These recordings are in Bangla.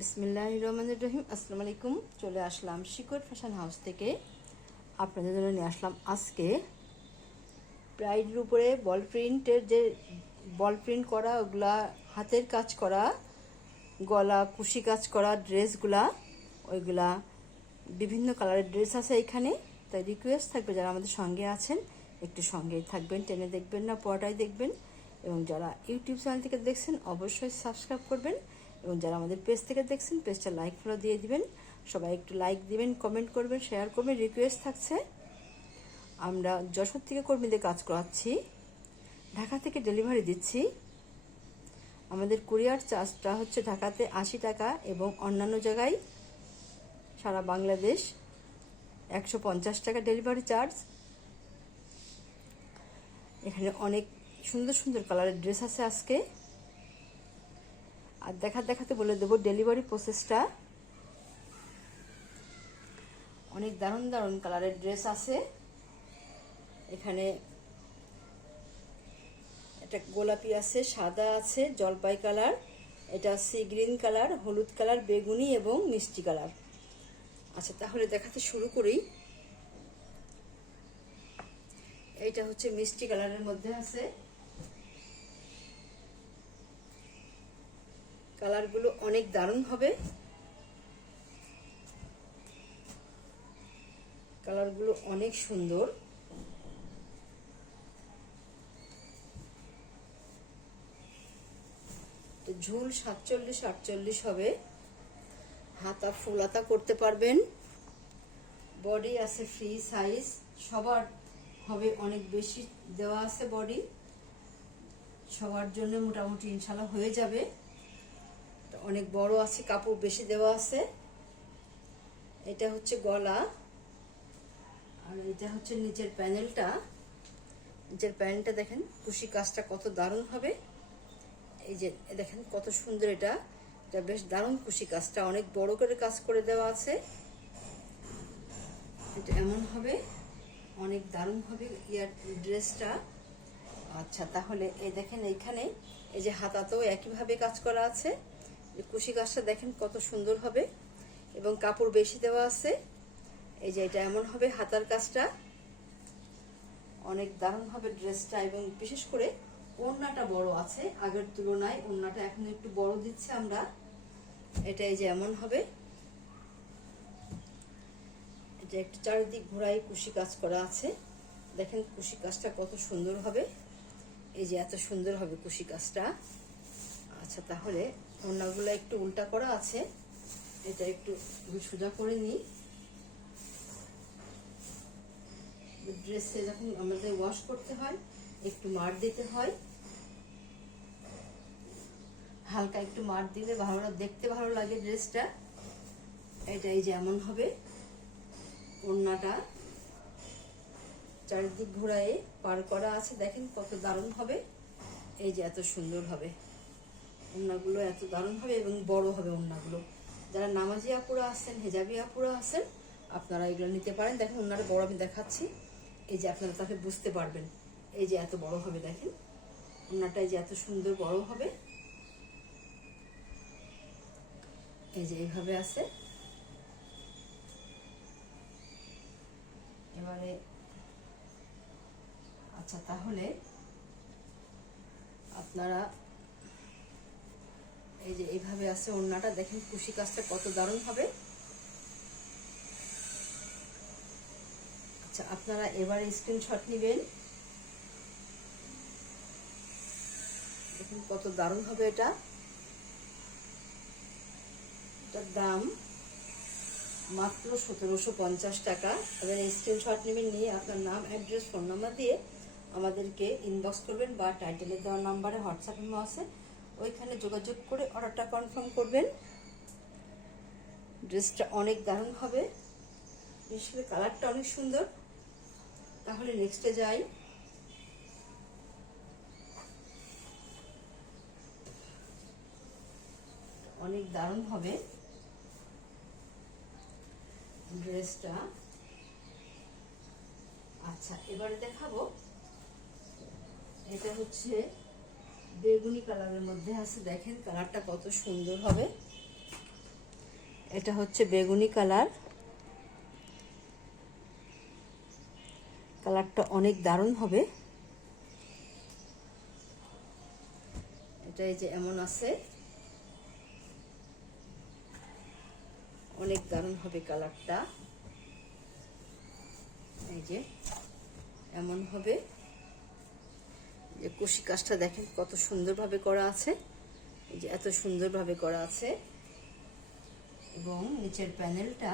বিসমিল্লাহির রহমানির রহিম। আসসালামু আলাইকুম। চলে আসলাম শিকড় ফ্যাশন হাউস থেকে। আপনাদের জন্য নিয়ে আসলাম আজকে ব্রাইডের উপরে বল প্রিন্টের যে বল প্রিন্ট করা, ওগুলা হাতের কাজ করা, গলা কুশি কাজ করা ড্রেসগুলা, ওইগুলা বিভিন্ন কালারের ড্রেস আছে এখানে। তাই রিকোয়েস্ট থাকবে যারা আমাদের সঙ্গে আছেন একটু সঙ্গেই থাকবেন, টেনে দেখবেন না, পুরোটাই দেখবেন। এবং যারা ইউটিউব চ্যানেল থেকে দেখছেন অবশ্যই সাবস্ক্রাইব করবেন, এবং যারা আমাদের পেজ থেকে দেখছেন পেজটা লাইক ফলো দিয়ে দিবেন। সবাই একটু লাইক দিবেন, কমেন্ট করবেন, শেয়ার করবেন। রিকোয়েস্ট থাকছে, আমরা যশোর থেকে কর্মীদের কাজ করাচ্ছি, ঢাকা থেকে ডেলিভারি দিচ্ছি। আমাদের কুরিয়ার চার্জটা হচ্ছে ঢাকাতে 80 টাকা এবং অন্যান্য জায়গায় সারা বাংলাদেশ 150 টাকা ডেলিভারি চার্জ। এখানে অনেক সুন্দর সুন্দর কালারের ড্রেস আছে আজকে, আর দেখাতে বলে দেবো ডেলিভারি প্রসেসটা। অনেক দারুণ দারুণ কালারের ড্রেস আছে এখানে। এটা গোলাপি আছে, সাদা আছে, জলপাই কালার, এটা সি গ্রিন কালার, হলুদ কালার, বেগুনি এবং মিষ্টি কালার। আচ্ছা, তাহলে দেখাতে শুরু করি। এইটা হচ্ছে মিষ্টি কালারের মধ্যে আছে। কালারগুলো অনেক দারুণ হবে, কালারগুলো অনেক সুন্দর। ঝুল 47-48 হবে, হাতা ফুল হাতা করতে পারবেন। বডি আছে ফ্রি সাইজ, সবার হবে, অনেক বেশি দেওয়া আছে বডি, সবার জন্য মোটামুটি ইনশাল্লাহ হয়ে যাবে। অনেক বড় আছে, কাপড় বেশি দেওয়া আছে। এটা হচ্ছে গলা, আর এটা হচ্ছে নিচের প্যানেলটা। নিচের প্যানেলটা দেখেন কুশি কাজটা কত দারুণ হবে। এই যে দেখেন কত সুন্দর, এটা বেশ দারুণ কুশি কাজটা, অনেক বড় করে কাজ করে দেওয়া আছে। এটা এমন হবে, অনেক দারুণ হবে ইয়ার ড্রেসটা। আচ্ছা, তাহলে এই দেখেন এইখানে এই যে হাতাতেও একইভাবে কাজ করা আছে। কুশি কাজটা দেখেন কত সুন্দর হবে এবং কাপড় বেশি দেওয়া আছে। এই যে এটা এমন হবে হাতার কাজটা, অনেক দারুণ হবে ড্রেসটা। এবং বিশেষ করে ওড়নাটা বড় আছে আগের তুলনায়, ওড়নাটা এখন একটু বড় দিচ্ছে আমরা। এটা এই যে এমন হবে, এটা একটু চারিদিক ঘোরায় কুশি কাজ করা আছে। দেখেন কুশি কাজটা কত সুন্দর হবে, এই যে এত সুন্দর হবে কুশি কাজটা। আচ্ছা, তাহলে ওড়নাগুলো একটু উল্টা করা আছে, এটা একটু সোজা করে নিই। ড্রেসে যখন আমাদের ওয়াশ করতে হয় একটু মার দিতে হয়, হালকা একটু মার দিলে ভালো, দেখতে ভালো লাগে ড্রেসটা। এটা এই যে এমন হবে, ওড়নাটা চারিদিক ঘোরায় পার করা আছে, দেখেন কত দারুণ হবে। এই যে এত সুন্দর হবে ওড়নাগুলো, এত দারুণ হবে এবং বড় হবে ওড়নাগুলো। যারা নামাজি আপুরা আছেন, হেজাবি আপুরা আছেন, আপনারা এগুলো নিতে পারেন। দেখেন ওড়নাটা বড় আমি দেখাচ্ছি, এই যে আপনারা তাকে বুঝতে পারবেন। এই যে এত বড় হবে, দেখেন ওড়নাটা এই যে এত সুন্দর বড় হবে। এই যে এইভাবে আছে। এবারে আচ্ছা, তাহলে আপনারা এই যে এইভাবে আছে ওড়নাটা, দেখেন কুশি কাজটা কত দারুণ হবে। আচ্ছা, আপনারা এবারে স্ক্রিনশট নেবেন, দেখুন কত দারুণ হবে এটা। এটার দাম মাত্র 1750 টাকা। এবার স্ক্রিনশট নেবেন, নিয়ে আপনার নাম, অ্যাড্রেস, ফোন নাম্বার দিয়ে আমাদেরকে ইনবক্স করবেন, বা টাইটেলে দেওয়ার নাম্বারে হোয়াটসঅ্যাপ ইমো আছে, ওইখানে যোগাযোগ করে অর্ডারটা কনফার্ম করবেন। ড্রেসটা অনেক দারুণ হবে, বিশেষ করে কালারটা অনেক সুন্দর। তাহলে নেক্সটে যাই। অনেক দারুণ হবে ড্রেসটা। আচ্ছা, এবারে দেখাবো, এটা হচ্ছে বেগুনি কালারের মধ্যে আছে, দেখেন কালারটা কত সুন্দর হবে। এটা হচ্ছে বেগুনি কালার, কালারটা অনেক দারুণ হবে। এটা এই যে এমন আছে, অনেক দারুণ হবে কালারটা। এই যে এমন হবে, যে কুশি কাজটা দেখেন কত সুন্দরভাবে করা আছে, এই যে এত সুন্দরভাবে করা আছে। এবং নিচের প্যানেলটা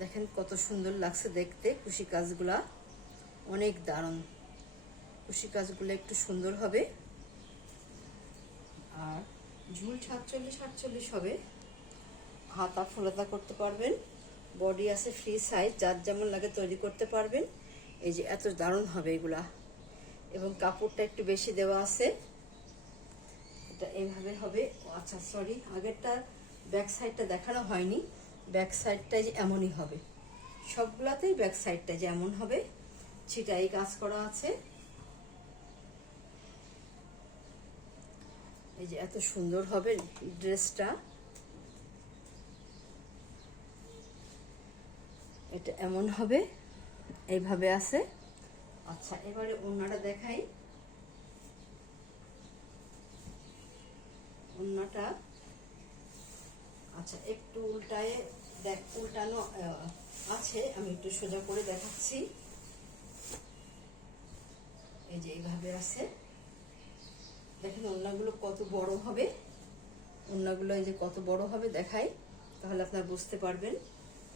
দেখেন কত সুন্দর লাগছে দেখতে। কুশি কাজগুলা অনেক দারুণ, কুশি কাজগুলো একটু সুন্দর হবে। আর ঝুল 47-48 হবে, হাতা ফুলাতা করতে পারবেন, বডি আছে ফ্রি সাইজ, যার যেমন লাগে তৈরি করতে পারবেন। এই যে এত দারুণ হবে এগুলা, এবং কাপড়টা একটু বেশি দেওয়া আছে। এটা এইভাবে হবে। আচ্ছা সরি, আগেরটা ব্যাক সাইডটা দেখানো হয়নি। ব্যাক সাইডটা যে এমনই হবে, সবগুলাতেই ব্যাক সাইডটা যেমন হবে, ছিটাই কাজ করা আছে। এই যে এত সুন্দর হবে ড্রেসটা, এটা এমন হবে, এইভাবে আছে। আচ্ছা এবারে ওড়নাটা দেখাই। ওড়নাটা আচ্ছা একটু উল্টায় উল্টানো আছে, আমি একটু সোজা করে দেখাচ্ছি। এই যে এইভাবে আছে, দেখেন ওড়নাগুলো কত বড় হবে। ওড়নাগুলো এই যে কত বড় হবে দেখাই, তাহলে আপনারা বুঝতে পারবেন।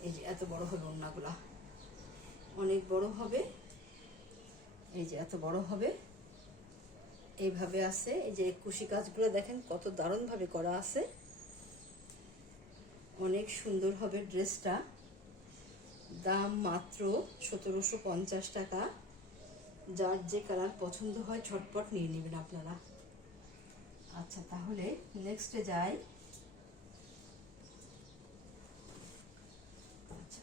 এই যে এত বড় হবে ওড়নাগুলা, অনেক বড় হবে। এই যে এত বড় হবে, এইভাবে আছে। এই যে কুশি কাজগুলো দেখেন কত দারুণ ভাবে করা আছে, অনেক সুন্দর হবে ড্রেসটা। দাম মাত্র 1750 টাকা। যার যে কালার পছন্দ হয় ঝটপট নিয়ে নেবেন আপনারা। আচ্ছা তাহলে নেক্সটে যাই। আচ্ছা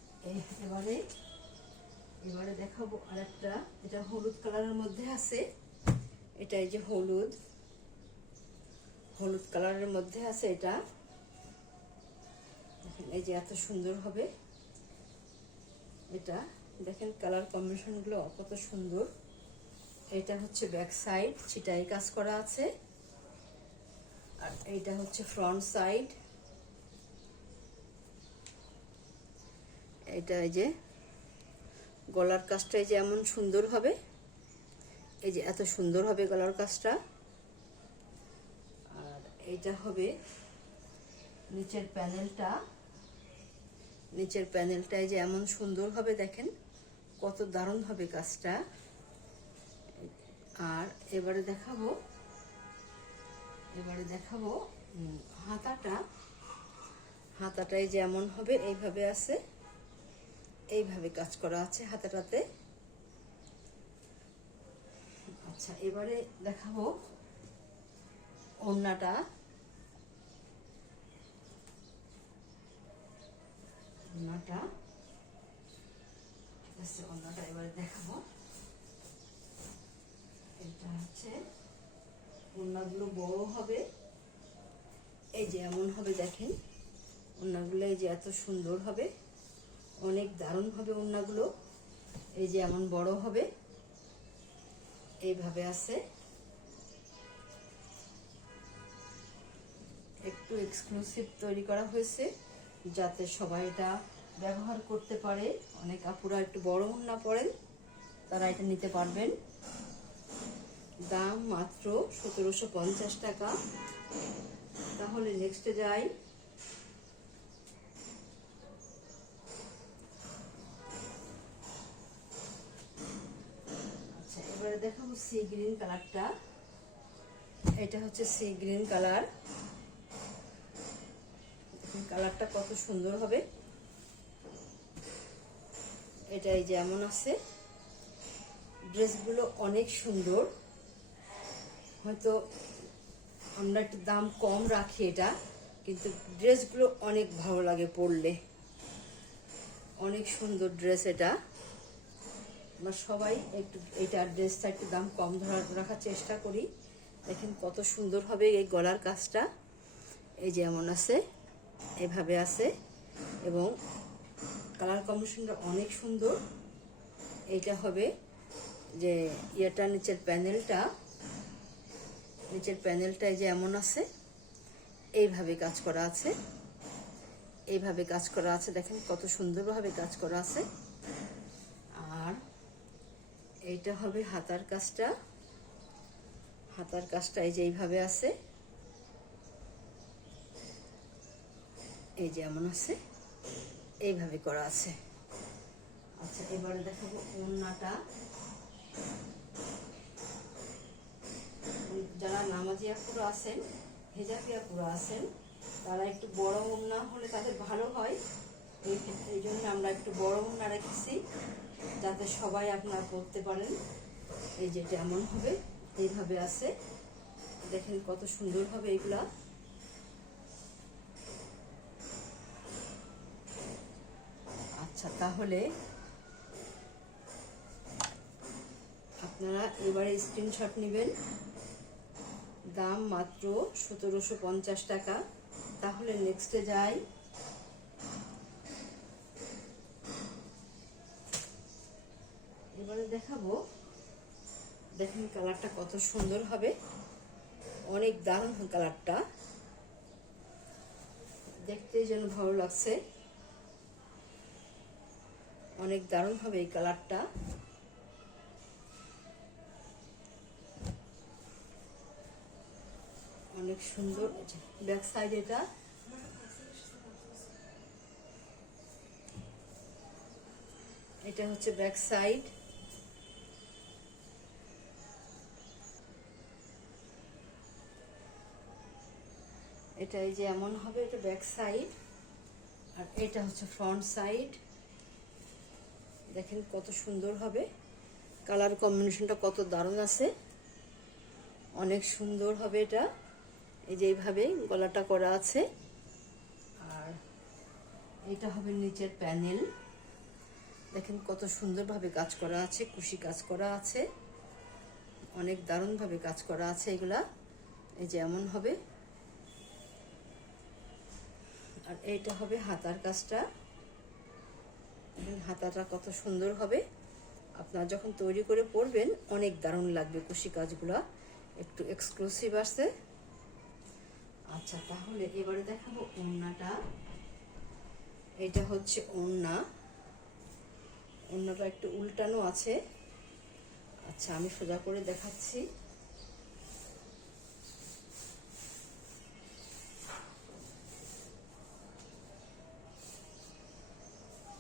এবারে দেখাবো আরেকটা, এটা হলুদ কালারের মধ্যে আছে। এটা এই যে হলুদ কালারের মধ্যে আছে। এটা দেখেন এই যে এত সুন্দর হবে। এটা দেখেন কালার কম্বিনেশন গুলো কত সুন্দর। এটা হচ্ছে ব্যাক সাইড, ছিটাই কাজ করা আছে। আর এইটা হচ্ছে ফ্রন্ট সাইড। এটা এই যে গলার কাজটা এই যে এমন সুন্দর হবে, এই যে এত সুন্দর হবে গলার কাজটা। আর এইটা হবে নিচের প্যানেলটা। নিচের প্যানেলটা এই যে এমন সুন্দর হবে, দেখেন কত দারুণ হবে কাজটা। আর এবারে দেখাবো হাতাটা এই যে এমন হবে, এইভাবে আছে, এইভাবে কাজ করা আছে হাতাটাতে। আচ্ছা এবারে দেখাবো ওড়নাটা। ঠিক আছে, ওড়নাটা এবারে দেখাবো। এটা হচ্ছে ওড়নাগুলো বড় হবে, এই যে এমন হবে দেখেন। ওড়নাগুলো এই যে এত সুন্দর হবে, অনেক দারুণ হবে ওড়নাগুলো। এই যে এমন বড় হবে, এইভাবে আছে। একটু এক্সক্লুসিভ তৈরি করা হয়েছে, যাতে সবাই এটা ব্যবহার করতে পারে। অনেক আপুরা একটু বড় ওড়না পরেন, তারা এটা নিতে পারবেন। দাম মাত্র 1750 টাকা। তাহলে নেক্সটে যাই। আচ্ছা এবারে দেখাবো সি গ্রিন কালারটা। এটা হচ্ছে সি গ্রিন কালার, কালারটা কত সুন্দর হবে। এটা এই যে এমন আছে। ড্রেসগুলো অনেক সুন্দর, হয়তো আমরা একটু দাম কম রাখি এটা, কিন্তু ড্রেসগুলো অনেক ভালো লাগে পরলে, অনেক সুন্দর ড্রেস এটা। আমরা সবাই একটু এটা ড্রেসটা একটু দাম কম রাখার চেষ্টা করি। দেখেন কত সুন্দর হবে এই গলার কাজটা, এই যে এমন আছে। এভাবে আছে এবং কালার কম্বিনেশনটা অনেক সুন্দর। এইটা হবে যে ইয়েটা নিচের প্যানেলটা যে এমন আছে, এইভাবে কাজ করা আছে, এইভাবে কাজ করা আছে। দেখেন কত সুন্দরভাবে কাজ করা আছে। আর এইটা হবে হাতার কাজটা এই যে এইভাবে আছে, এই যে এমন আছে, এইভাবে করা আছে। আচ্ছা, এবারে দেখাবো ওড়নাটা। যারা নামাজি আপুরা আছেন, হেজাবি আপুরা আছেন, তারা একটু বড় ওড়না হলে তাদের ভালো হয়। এই জন্য আমরা একটু বড় ওড়না রেখেছি, যাতে সবাই আপনারা পরতে পারেন। এই যেটা এমন হবে, এইভাবে আছে। দেখেন কত সুন্দর হবে এগুলা। আচ্ছা, তাহলে আপনারা এবারে স্ক্রিনশট নেবেন। দাম মাত্র 1750 টাকা। তাহলে নেক্সটে যাই। এবারে দেখাবো, দেখেন কালারটা কত সুন্দর হবে, অনেক দারুণ কালারটা, দেখতেই যেন ভালো লাগছে, অনেক দারুণ হবে এই কালারটা। অনেক সুন্দর। ব্যাক সাইড এটা হচ্ছে ব্যাক সাইড। এটা এই যে এমন হবে, এটা ব্যাক সাইড। আর এটা হচ্ছে ফ্রন্ট সাইড। দেখেন কত সুন্দর হবে, কালার কম্বিনেশনটা কত দারুণ আছে, অনেক সুন্দর হবে এটা। এই যে এইভাবে গলাটা করা আছে। আর এটা হবে নিচের প্যানেল। দেখেন কত সুন্দরভাবে কাজ করা আছে, কুশি কাজ করা আছে, অনেক দারুণভাবে কাজ করা আছে এগুলা। এই যে এমন হবে। আর এইটা হবে হাতার কাজটা। হাতাটা কত সুন্দর হবে, আপনারা যখন তৈরি করে পরবেন অনেক দারুণ লাগবে। কুশি কাজগুলা একটু এক্সক্লুসিভ আছে। আচ্ছা, তাহলে এবারে দেখাবো ওড়নাটা। এটা হচ্ছে ওড়নাটা একটু উল্টানো আছে। আচ্ছা, আমি সোজা করে দেখাচ্ছি।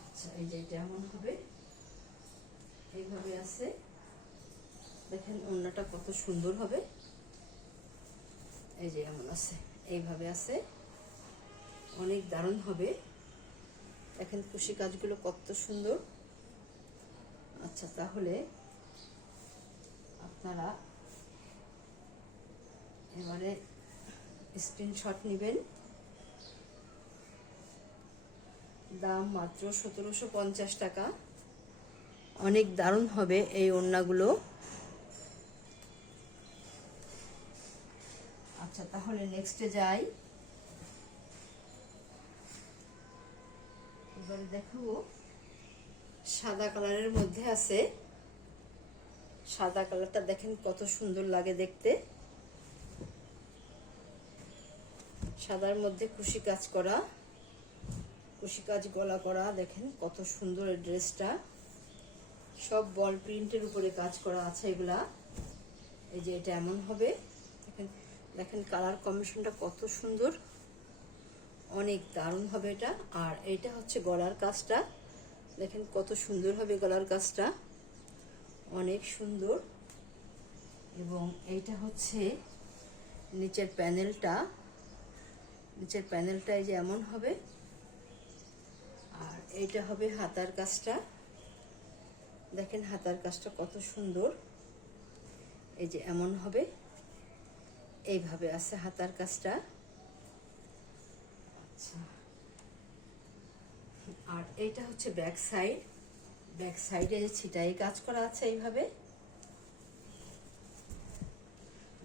আচ্ছা, এই যে এটা এমন হবে, এইভাবে আছে। দেখেন ওড়নাটা কত সুন্দর হবে, এই যে এমন আছে, এইভাবে আছে, অনেক দারুণ হবে। দেখেন কুশি কাজগুলো কত সুন্দর। আচ্ছা, তাহলে আপনারা এবারে স্ক্রিনশট নেবেন। দাম মাত্র 1750 টাকা। অনেক দারুণ হবে এই ওড়নাগুলো। আচ্ছা, তাহলে নেক্সটে যাই। এবারে দেখাবো সাদা কালারের মধ্যে আছে। সাদা কালারটা দেখেন কত সুন্দর লাগে দেখতে, সাদার মধ্যে কুশি কাজ করা, কুশি কাজ গলা করা। দেখেন কত সুন্দর এই ড্রেসটা, সব বল প্রিন্টের উপরে কাজ করা আছে এগুলা। এই যে এটা এমন হবে। দেখেন কালার কম্বিনেশনটা কত সুন্দর, অনেক দারুণ হবে এটা। আর এটা হচ্ছে গলার কাজটা। দেখেন কত সুন্দর হবে গলার কাজটা, অনেক সুন্দর। এবং এইটা হচ্ছে নিচের প্যানেলটা। এই যে এমন হবে। আর এইটা হবে হাতার কাজটা। দেখেন হাতার কাজটা কত সুন্দর, এই যে এমন হবে, এইভাবে আছে হাতার কাজটা। আচ্ছা, আর এইটা হচ্ছে ব্যাক সাইডে যে ছিটাই কাজ করা আছে, এইভাবে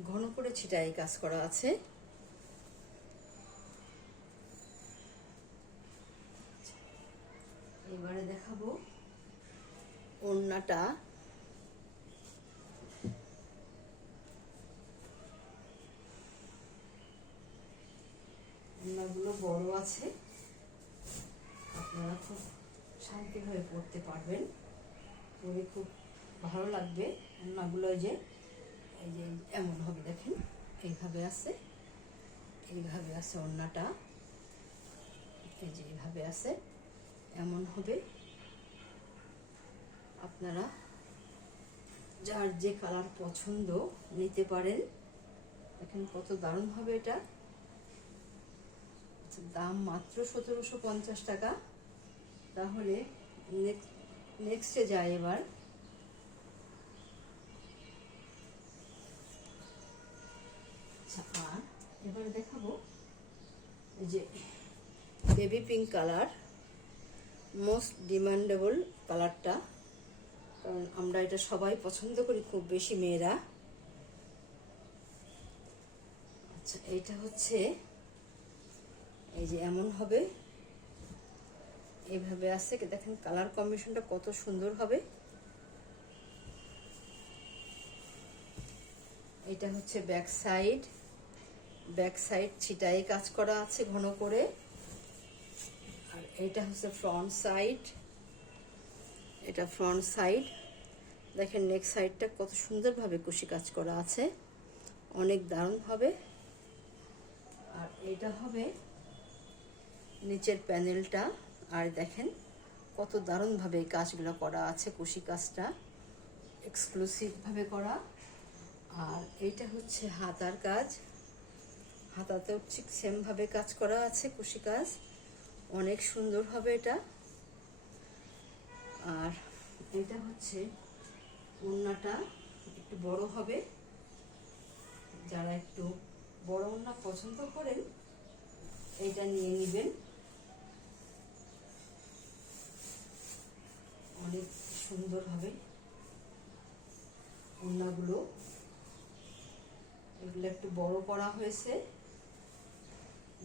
ঘন করে ছিটাই কাজ করা আছে। ওড়নাটা ওড়নাগুলো বড় আছে, আপনারা খুব শান্তিভাবে পরতে পারবেন, পরে খুব ভালো লাগবে। ওড়নাগুলো এই যে এমন হবে, দেখেন এইভাবে আছে, এইভাবে আছে ওড়নাটা, এই যে এইভাবে আছে, এমন হবে। আপনারা যার যে কালার পছন্দ নিতে পারেন। দেখেন কত দারুণ হবে এটা। দাম মাত্র 1750 টাকা। তাহলে নেক্সটে যাই এবার। আর এবারে দেখাবো এই যে baby pink colour, most demandable কালারটা, কারণ আমরা এটা সবাই পছন্দ করি, খুব বেশি মেয়েরা। আচ্ছা, এইটা হচ্ছে এই যে এমন হবে, এইভাবে আছে, দেখেন কালার কম্বিনেশনটা কত সুন্দর হবে। এটা হচ্ছে ব্যাক সাইড ছিটাই কাজ করা আছে ঘন করে। আর এটা হচ্ছে ফ্রন্ট সাইড, এটা ফ্রন্ট সাইড। দেখেন নেক সাইডটা কত সুন্দরভাবে কুশি কাজ করা আছে, অনেক দারুণ হবে। আর এটা হবে নিচের প্যানেলটা। আর দেখেন কত দারুণভাবে এই কাজগুলো করা আছে, কুশি কাজটা এক্সক্লুসিভভাবে করা। আর এইটা হচ্ছে হাতার কাজ, হাতাতেও ঠিক সেমভাবে কাজ করা আছে, কুশি কাজ, অনেক সুন্দর হবে এটা। আর এটা হচ্ছে ওড়নাটা একটু বড় হবে, যারা একটু বড় ওড়না পছন্দ করেন এইটা নিয়ে নেবেন, অনেক সুন্দর হবে ওড়নাগুলো। এগুলো একটু বড় করা হয়েছে,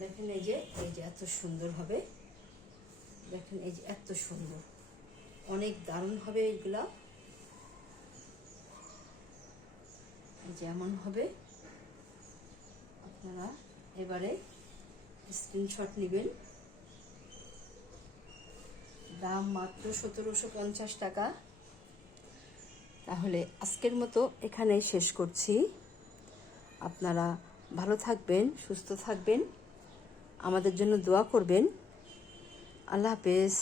দেখেন এই যে এত সুন্দর হবে, দেখেন এই যে এত সুন্দর, অনেক দারুণ হবে এইগুলা। যেমন হবে, আপনারা এবারে স্ক্রিনশট নেবেন। দাম মাত্র 1750 টাকা। তাহলে আজকের মতো এখানেই শেষ করছি। আপনারা ভালো থাকবেন, সুস্থ থাকবেন, আমাদের জন্য দোয়া করবেন। আল্লাহ হাফেজ।